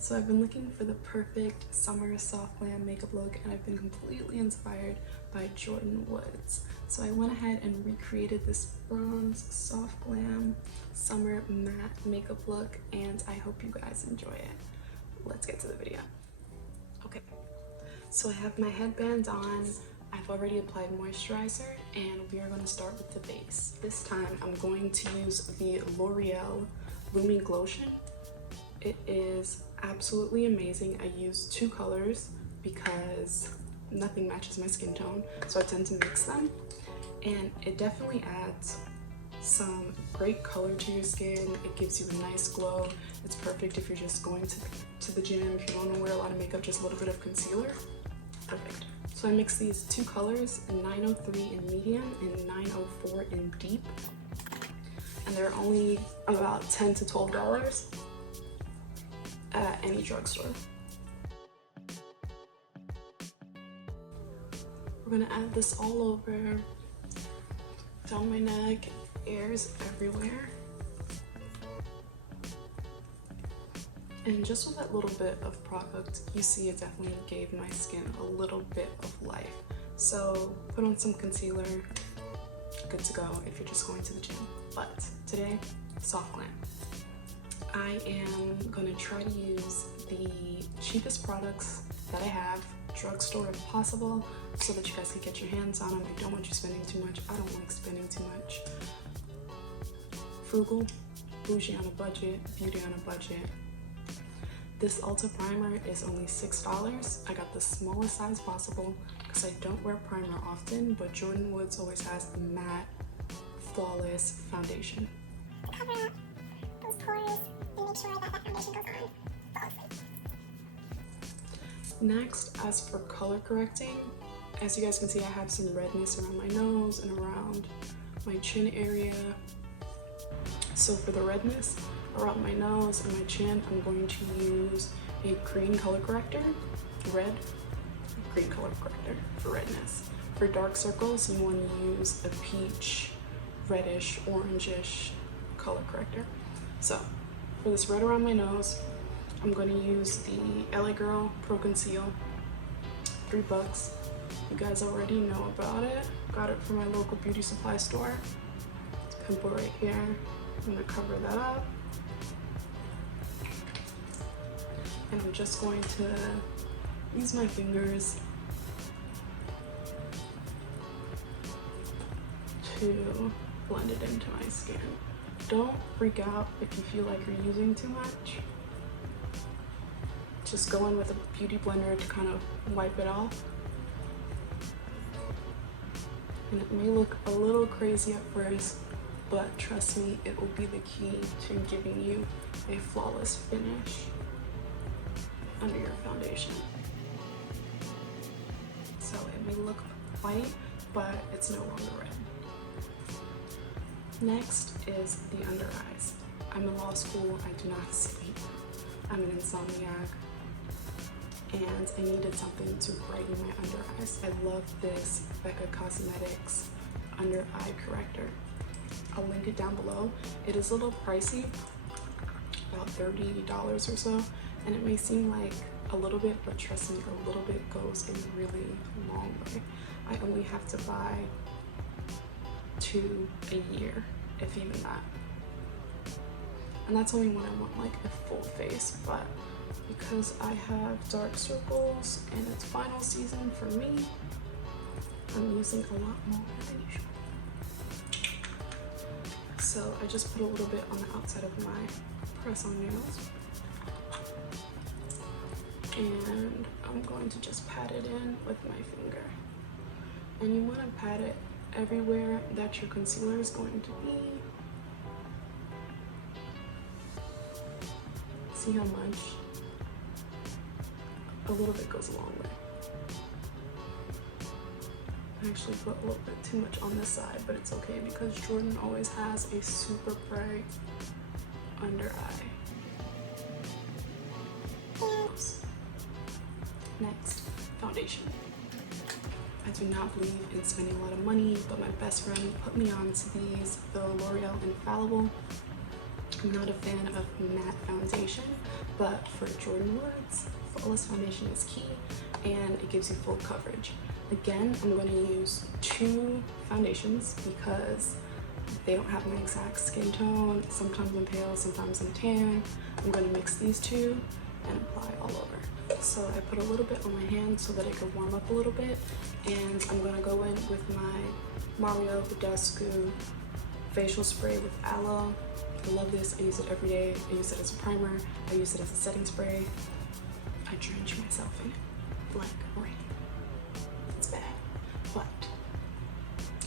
So I've been looking for the perfect summer soft glam makeup look, and I've been completely inspired by Jordyn Woods. So I went ahead and recreated this bronze soft glam summer matte makeup look, and I hope you guys enjoy it. Let's get to the video. Okay, so I have my headband on. I've already applied moisturizer, and we are going to start with the base. This time I'm going to use the L'Oreal Lumi Glotion. It is absolutely amazing. I use two colors because nothing matches my skin tone, so I tend to mix them, and it definitely adds some great color to your skin. It gives you a nice glow. It's perfect if you're just going to the gym, if you don't want to wear a lot of makeup, just a little bit of concealer. Perfect. So I mix these two colors, 903 in medium and 904 in deep, and they're only about $10 to $12 at any drugstore. We're gonna add this all over, down my neck, hairs everywhere. And just with that little bit of product, you see it definitely gave my skin a little bit of life. So put on some concealer, good to go if you're just going to the gym. But today, soft glam. I am gonna try to use the cheapest products that I have, drugstore if possible, so that you guys can get your hands on them. I don't want you spending too much. I don't like spending too much. Frugal, bougie on a budget, beauty on a budget. This Ulta primer is only $6. I got the smallest size possible because I don't wear primer often, but Jordyn Woods always has the matte, flawless foundation. Cover up those pores and make sure that foundation goes on flawlessly. Next, as for color correcting, as you guys can see, I have some redness around my nose and around my chin area. So for the redness around my nose and my chin, I'm going to use a green color corrector, green color corrector for redness. For dark circles, you want to use a peach, reddish, orangish color corrector. So for this red around my nose, I'm going to use the LA Girl Pro Conceal, $3. You guys already know about it. Got it from my local beauty supply store. It's a pimple right here. I'm going to cover that up. And I'm just going to use my fingers to blend it into my skin. Don't freak out if you feel like you're using too much. Just go in with a beauty blender to kind of wipe it off. And it may look a little crazy at first, but trust me, it will be the key to giving you a flawless finish under your foundation. So it may look white, but it's no longer red. Next is the under eyes. I'm in law school, I do not sleep. I'm an insomniac, and I needed something to brighten my under eyes. I love this BECCA Cosmetics under eye corrector. I'll link it down below. It is a little pricey, about $30 or so, and it may seem like a little bit, but trust me, a little bit goes a really long way. I only have to buy 2 a year, if even that. And that's only when I want like a full face, but because I have dark circles and it's final season for me, I'm using a lot more than usual. So I just put a little bit on the outside of my press-on nails. And I'm going to just pat it in with my finger. And you want to pat it everywhere that your concealer is going to be. See how much? A little bit goes a long way. I actually put a little bit too much on this side, but it's okay because Jordyn always has a super bright under eye. Next, foundation. I do not believe in spending a lot of money, but my best friend put me on to these, the L'Oreal Infallible. I'm not a fan of matte foundation, but for Jordyn Woods, flawless foundation is key and it gives you full coverage. Again, I'm going to use 2 foundations because they don't have my exact skin tone. Sometimes I'm pale, sometimes I'm tan. I'm going to mix these 2 and apply all over. So I put a little bit on my hand so that it could warm up a little bit, and I'm going to go in with my Mario Badescu facial spray with aloe. I love this. I use it every day. I use it as a primer. I use it as a setting spray. I drench myself in it like rain. It's bad, but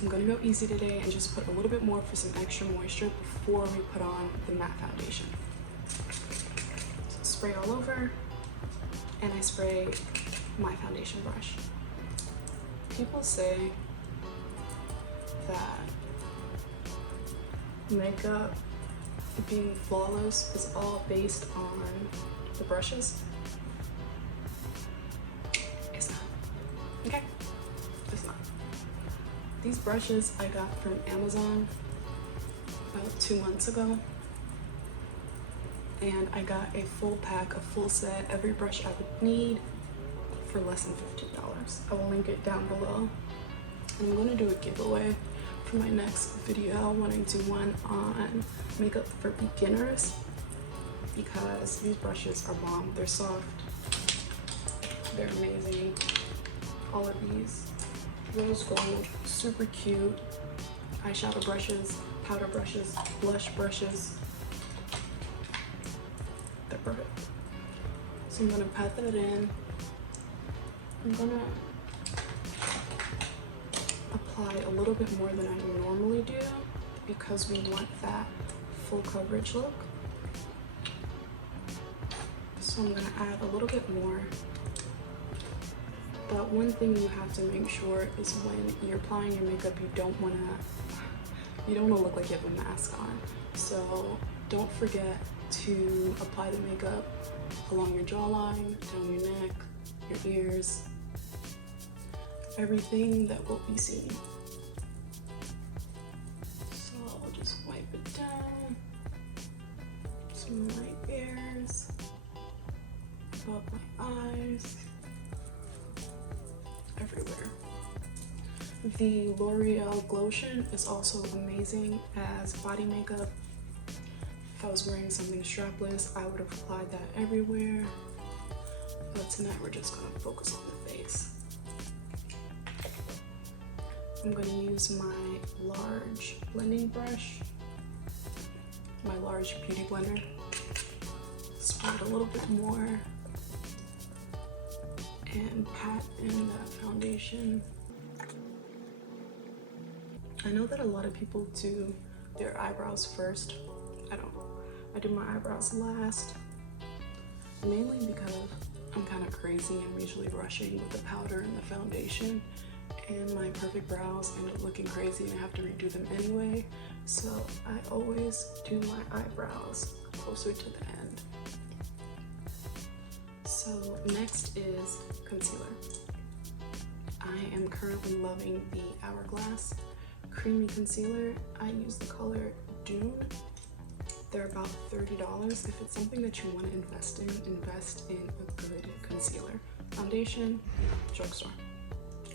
I'm gonna go easy today and just put a little bit more for some extra moisture before we put on the matte foundation. So spray all over, and I spray my foundation brush. People say that makeup being flawless is all based on the brushes. It's not. Okay? It's not. These brushes I got from Amazon about 2 months ago, and I got a full pack, a full set, every brush I would need for less than $15. I will link it down below. And I'm gonna do a giveaway for my next video. I want to do one on makeup for beginners because these brushes are bomb. They're soft, they're amazing. All of these rose gold, super cute eyeshadow brushes, powder brushes, blush brushes. They're perfect. So I'm gonna pat that in. I'm gonna apply a little bit more than I normally do because we want that full coverage look. So I'm gonna add a little bit more. But one thing you have to make sure is when you're applying your makeup, you don't wanna look like you have a mask on. So don't forget to apply the makeup along your jawline, down your neck, your ears, everything that will be seen. So I'll just wipe it down. Some of my ears, above my eyes, everywhere. The L'Oreal Glotion is also amazing as body makeup. If I was wearing something strapless, I would have applied that everywhere. But tonight we're just gonna focus on the face. I'm gonna use my large blending brush, my large beauty blender. Spread a little bit more and pat in that foundation. I know that a lot of people do their eyebrows first. I don't. I do my eyebrows last, mainly because I'm kind of crazy. I'm usually rushing with the powder and the foundation, and my perfect brows end up looking crazy and I have to redo them anyway. So I always do my eyebrows closer to the end. So next is concealer. I am currently loving the Hourglass creamy concealer. I use the color Dune. They're about $30. If it's something that you want to invest in a good concealer. Foundation, drugstore.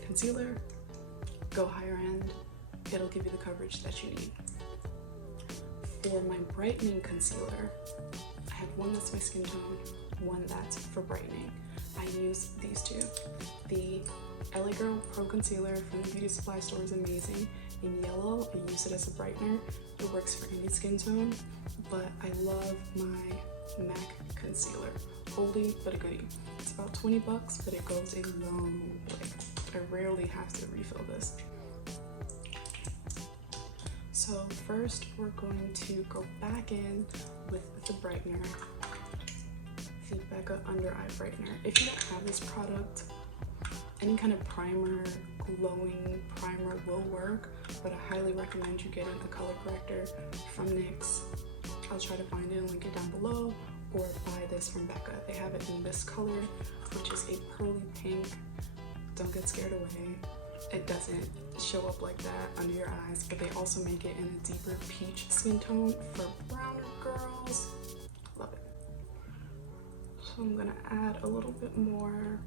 Concealer, go higher end. It'll give you the coverage that you need. For my brightening concealer, I have one that's my skin tone, one that's for brightening. I use these 2. The LA Girl Pro Concealer from the beauty supply store is amazing. In yellow, I use it as a brightener. It works for any skin tone, but I love my MAC concealer. Oldie but a goodie. It's about 20 bucks, but it goes a long way. I rarely have to refill this. So first, we're going to go back in with the brightener, the BECCA Under Eye Brightener. If you don't have this product, any kind of primer, glowing primer will work, but I highly recommend you getting the color corrector from NYX. I'll try to find it and link it down below, or buy this from BECCA. They have it in this color, which is a pearly pink. Don't get scared away. it doesn't show up like that under your eyes, but they also make it in a deeper peach skin tone for browner girls. Love it. So I'm gonna add a little bit more.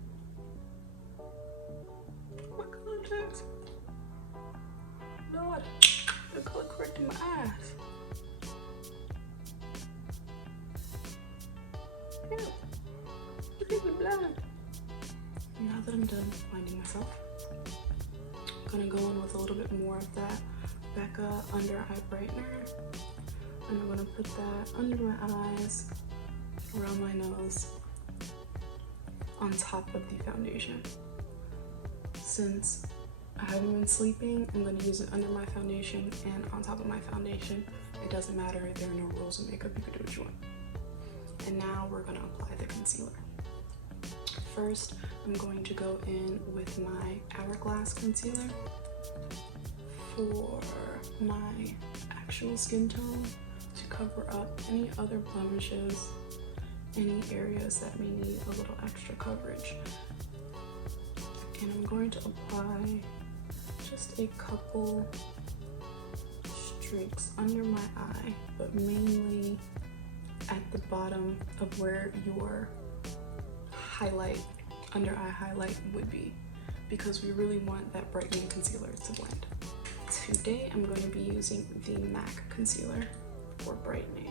My contacts. Lord, they're color correcting my eyes. Ew, look at me blind. Now that I'm done blinding myself, I'm gonna go in with a little bit more of that BECCA under eye brightener, and I'm gonna put that under my eyes, around my nose, on top of the foundation. Since I haven't been sleeping, I'm gonna use it under my foundation and on top of my foundation. It doesn't matter, there are no rules of makeup, you can do what you want. And now we're gonna apply the concealer. First, I'm going to go in with my Hourglass concealer for my actual skin tone to cover up any other blemishes, any areas that may need a little extra coverage. And I'm going to apply just a couple streaks under my eye, but mainly at the bottom of where your highlight, under eye highlight would be, because we really want that brightening concealer to blend. Today I'm going to be using the MAC concealer for brightening.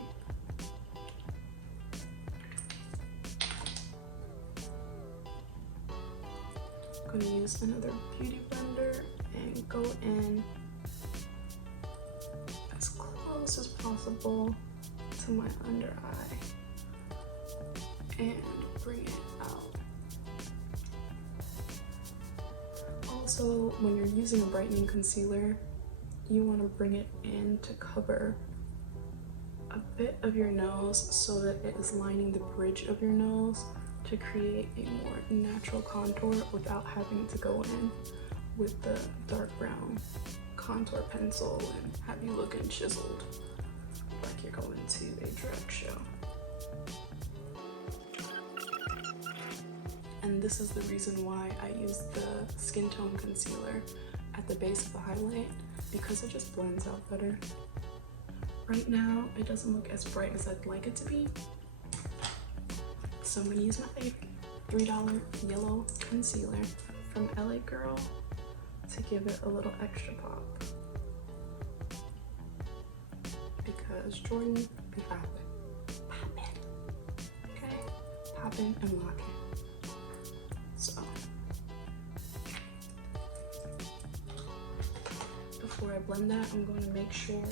I'm going to use another beauty blender and go in as close as possible to my under eye and bring it out. Also, when you're using a brightening concealer, you want to bring it in to cover a bit of your nose so that it is lining the bridge of your nose to create a more natural contour without having to go in with the dark brown contour pencil and have you looking chiseled like you're going to a drag show. And this is the reason why I use the skin tone concealer at the base of the highlight, because it just blends out better. Right now, it doesn't look as bright as I'd like it to be. So I'm gonna use my favorite $3 yellow concealer from LA Girl to give it a little extra pop. Because Jordyn be poppin', okay? Poppin' and lockin'. So, before I blend that, I'm going to make sure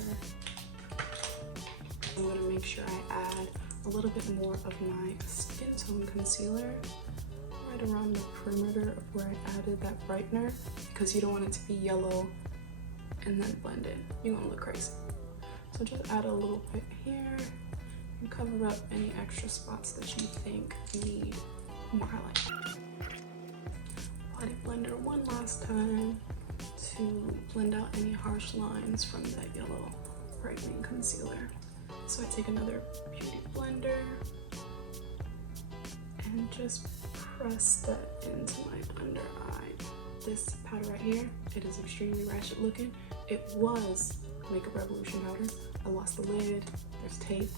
I add a little bit more of my skin tone concealer right around the perimeter of where I added that brightener, because you don't want it to be yellow and then blend it. You're gonna look crazy. So just add a little bit here and cover up any extra spots that you think need more highlight. Body blender one last time to blend out any harsh lines from that yellow brightening concealer. So I take another beauty blender and just press that into my under eye. This powder right here, it is extremely ratchet looking. It was Makeup Revolution powder. I lost the lid, there's tape.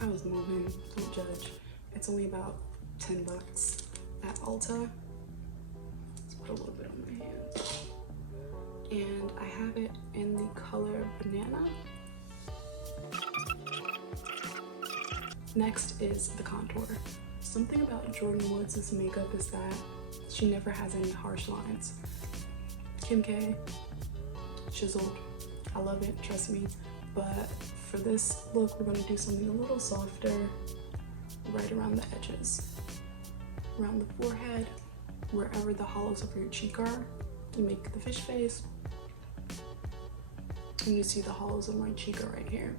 I was moving, don't judge. It's only about 10 bucks at Ulta. Let's put a little bit on my hands. And I have it in the color Banana. Next is the contour. Something about Jordyn Woods' makeup is that she never has any harsh lines. Kim K, chiseled. I love it, trust me. But for this look, we're gonna do something a little softer right around the edges. Around the forehead, wherever the hollows of your cheek are, you make the fish face. And you see the hollows of my cheek are right here.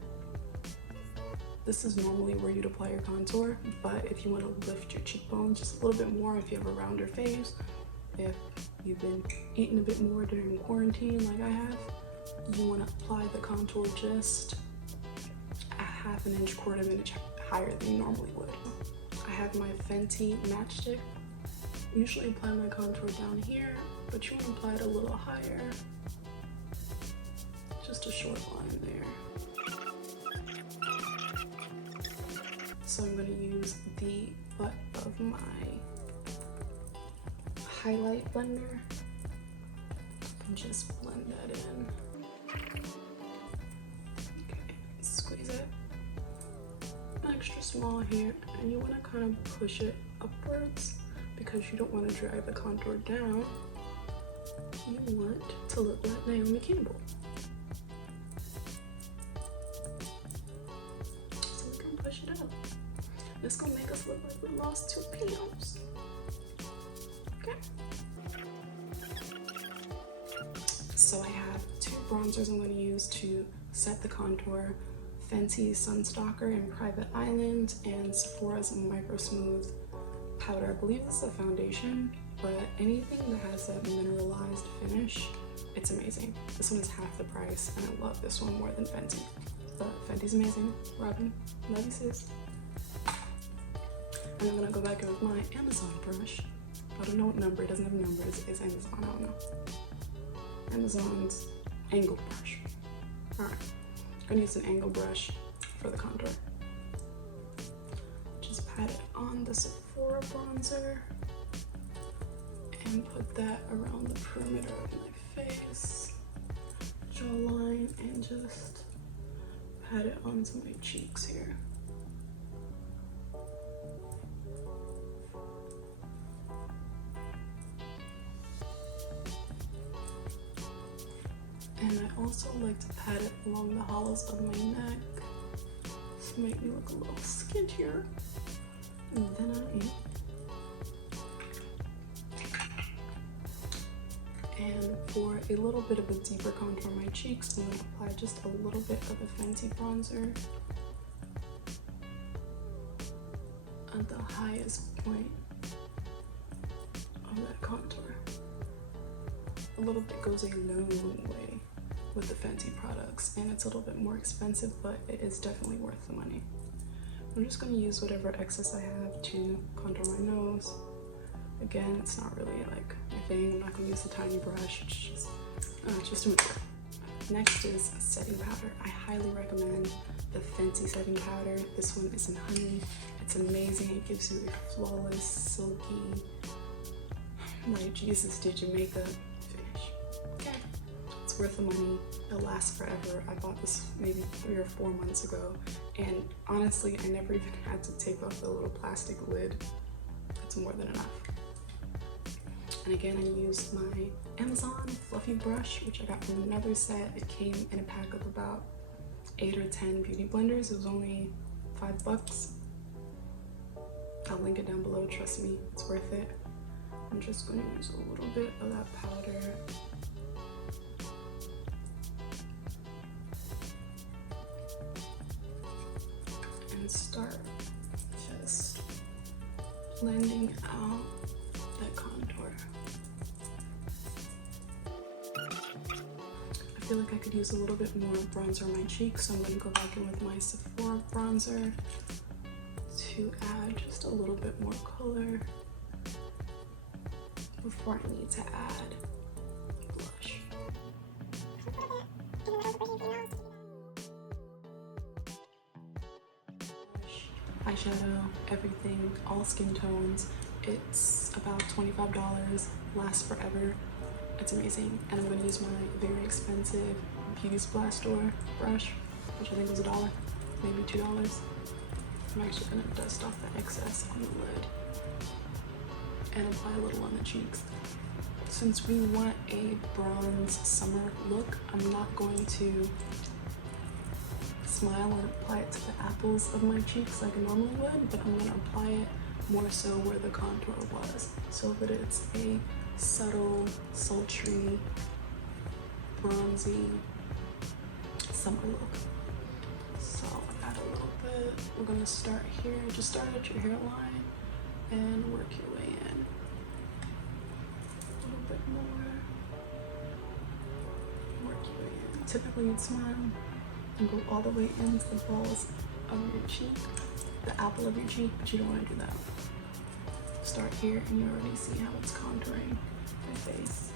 This is normally where you'd apply your contour, but if you want to lift your cheekbones just a little bit more, if you have a rounder face, if you've been eating a bit more during quarantine like I have, you want to apply the contour just a half an inch, quarter of an inch higher than you normally would. I have my Fenty MATCHSTX. I usually apply my contour down here, but you want to apply it a little higher. Just a short line there. So I'm going to use the butt of my highlight blender and just blend that in. Okay, squeeze it extra small here, and you want to kind of push it upwards because you don't want to drag the contour down. You want to look like Naomi Campbell. So we can push it up. It's gonna make us look like we lost 2 pounds. Okay. So I have 2 bronzers I'm going to use to set the contour. Fenty's Sunstalk'r in Private Island and Sephora's MicroSmooth powder. I believe this is a foundation, but anything that has that mineralized finish, it's amazing. This one is half the price, and I love this one more than Fenty. But Fenty's amazing. Robin, love you sis. And I'm gonna go back in with my Amazon brush. I don't know what number, it doesn't have numbers, it's Amazon, I don't know. Amazon's angled brush. Alright, I'm gonna use an angled brush for the contour. Just pat it on the Sephora bronzer and put that around the perimeter of my face, jawline, and just pat it onto my cheeks here. And I also like to pat it along the hollows of my neck to make me look a little skintier than I am. And for a little bit of a deeper contour on my cheeks, I'm going to apply just a little bit of a Fenty bronzer at the highest point of that contour. A little bit goes a long way with the Fenty products, and it's a little bit more expensive, but it is definitely worth the money. I'm just going to use whatever excess I have to contour my nose. Again, it's not really like my thing. I'm not going to use the tiny brush. It's just a matter. Next is setting powder. I highly recommend the Fenty setting powder. This one is in honey. It's amazing. It gives you a flawless, silky, like Jesus, did you make a finish? Okay. It's worth the money. It'll last forever. I bought this maybe 3 or 4 months ago, and honestly, I never even had to take off the little plastic lid. It's more than enough. And again, I used my Amazon fluffy brush, which I got from another set. It came in a pack of about 8 or 10 beauty blenders. It was only $5. I'll link it down below, trust me, it's worth it. I'm just going to use a little bit of that powder. And start just blending out that contour. I feel like I could use a little bit more bronzer on my cheeks, so I'm going to go back in with my Sephora bronzer to add just a little bit more color before I need to add blush. Eyeshadow, everything, all skin tones. It's about $25, lasts forever. It's amazing. And I'm going to use my very expensive Beauty Supply store brush, which I think was $1, maybe $2. I'm actually going to dust off the excess on the lid and apply a little on the cheeks. Since we want a bronze summer look, I'm not going to smile and apply it to the apples of my cheeks like I normally would, but I'm going to apply it more so where the contour was, so that it's a subtle, sultry, bronzy summer look. So add a little bit. We're going to start here. Just start at your hairline and work your way in. A little bit more. Work your way in. Typically you'd smile and go all the way into the balls of your cheek, the apple of your cheek, but you don't want to do that. Start here and you already see how it's contouring my face.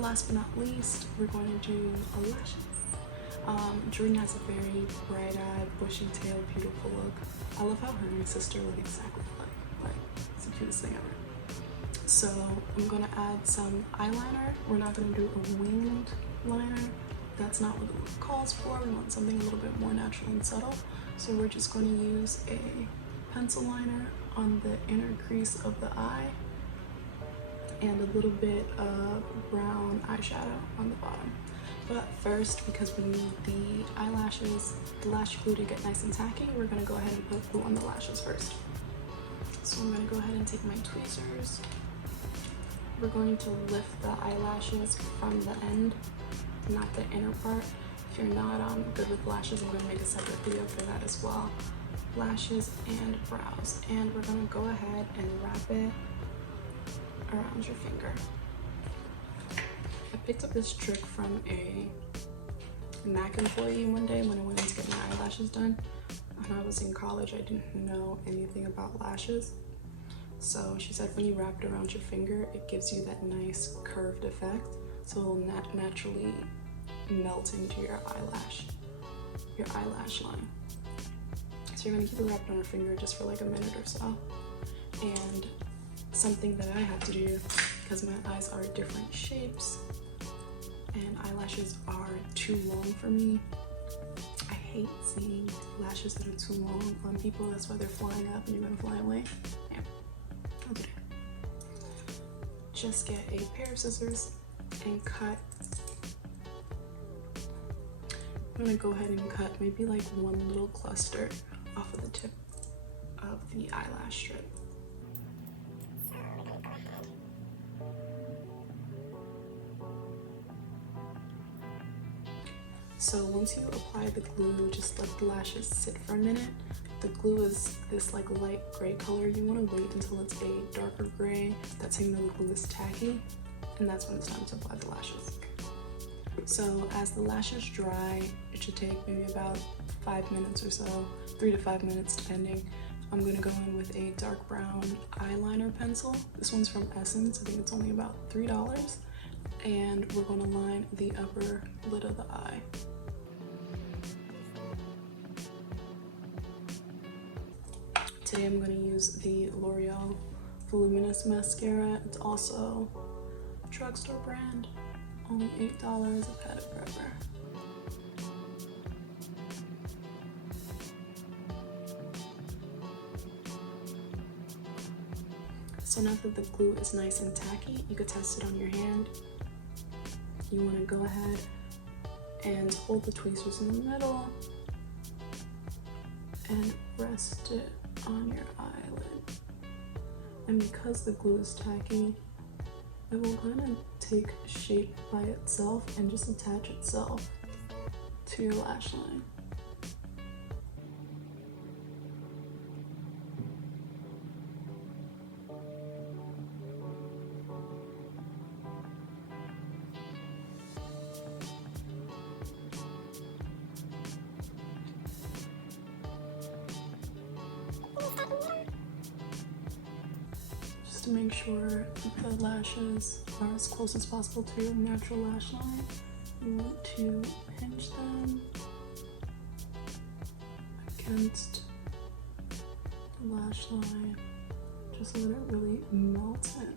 last but not least, we're going to do lashes. Jordyn has a very bright-eyed, bushy-tailed, beautiful look. I love how her and my sister look exactly alike. Like, it's the cutest thing ever. So I'm gonna add some eyeliner. We're not gonna do a winged liner. That's not what the look calls for. We want something a little bit more natural and subtle. So we're just going to use a pencil liner on the inner crease of the eye and a little bit of brown eyeshadow on the bottom. But first, because we need the eyelashes, the lash glue to get nice and tacky, we're going to go ahead and put glue on the lashes first. So I'm going to go ahead and take my tweezers. We're going to lift the eyelashes from the end, not the inner part. If you're not good with lashes, I'm going to make a separate video for that as well. Lashes and brows. And we're going to go ahead and wrap it around your finger. I picked up this trick from a MAC employee one day when I went in to get my eyelashes done. When I was in college, I didn't know anything about lashes. So she said when you wrap it around your finger, it gives you that nice curved effect. So it'll naturally melt into your eyelash line. So you're gonna keep it wrapped on your finger just for like a minute or so. And something that I have to do, because my eyes are different shapes and eyelashes are too long for me. I hate seeing lashes that are too long on people. That's why they're flying up and you're gonna fly away. Yeah, I'll do that. Just get a pair of scissors and cut. I'm gonna go ahead and cut maybe like one little cluster off of the tip of the eyelash strip. So once you apply the glue, just let the lashes sit for a minute. The glue is this like light gray color. You want to wait until it's a darker gray. That's saying that the glue is tacky, and that's when it's time to apply the lashes. So as the lashes dry, it should take maybe about 5 minutes or so, 3 to 5 minutes depending. I'm going to go in with a dark brown eyeliner pencil. This one's from Essence. I think it's only about $3. And we're going to line the upper lid of the eye. Today I'm going to use the L'Oreal Voluminous mascara. It's also a drugstore brand. Only $8. I've had it forever. So now that the glue is nice and tacky, you could test it on your hand. You want to go ahead and hold the tweezers in the middle and rest it on your eyelid. And because the glue is tacky, it will kind of take shape by itself and just attach itself to your lash line. To make sure the lashes are as close as possible to your natural lash line, you want to pinch them against the lash line, just let it really melt in.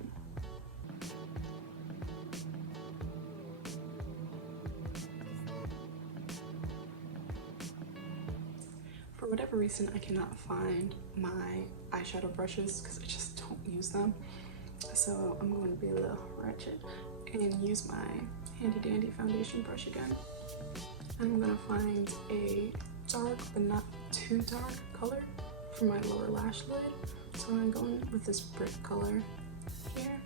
For whatever reason, I cannot find my eyeshadow brushes because I just don't use them. So I'm going to be a little wretched and use my handy dandy foundation brush again. And I'm going to find a dark but not too dark color for my lower lash lid. So I'm going to go in with this brick color here.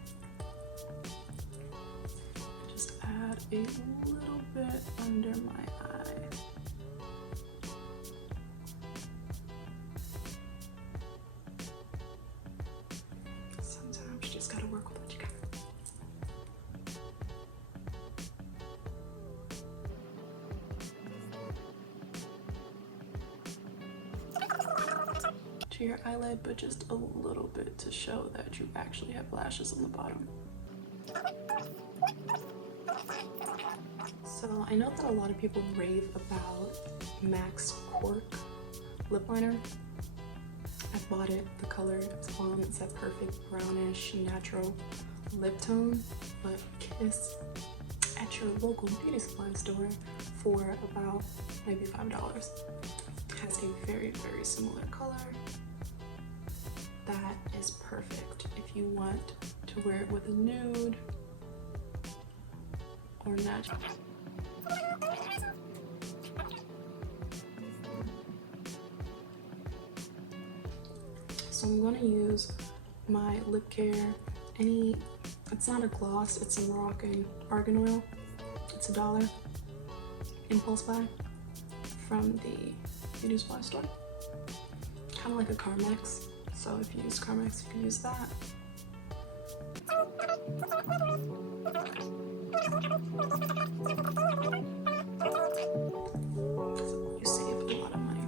Just add a little bit under my eye. Gotta work with what you got. To your eyelid, but just a little bit to show that you actually have lashes on the bottom. So I know that a lot of people rave about MAC's Cork lip liner. I bought it, the color is bomb, it's that perfect brownish natural lip tone, but kiss at your local beauty supply store for about maybe $5. Has a very similar color that is perfect if you want to wear it with a nude or natural. So I'm going to use my lip care, it's not a gloss, it's a Moroccan argan oil. It's $1 impulse buy from the beauty supply store. Kind of like a Carmex, so if you use Carmex, you can use that. You save a lot of money.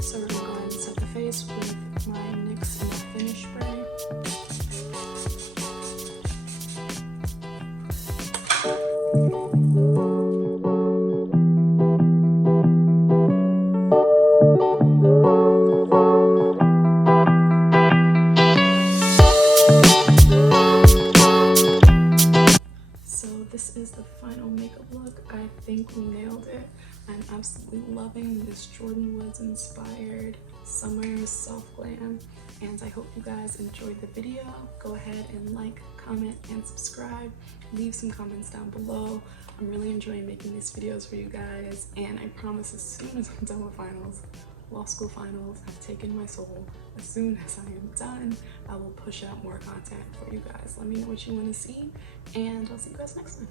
So we're gonna go ahead and set the face with my NYX Vanish spray. This is the final makeup look. I think we nailed it. I'm absolutely loving this Jordyn Woods inspired summer soft glam, and I hope you guys enjoyed the video. Go ahead and like, comment, and subscribe. Leave some comments down below. I'm really enjoying making these videos for you guys, and I promise as soon as I'm done with finals, law school finals have taken my soul. As soon as I am done, I will push out more content for you guys. Let me know what you want to see, and I'll see you guys next time.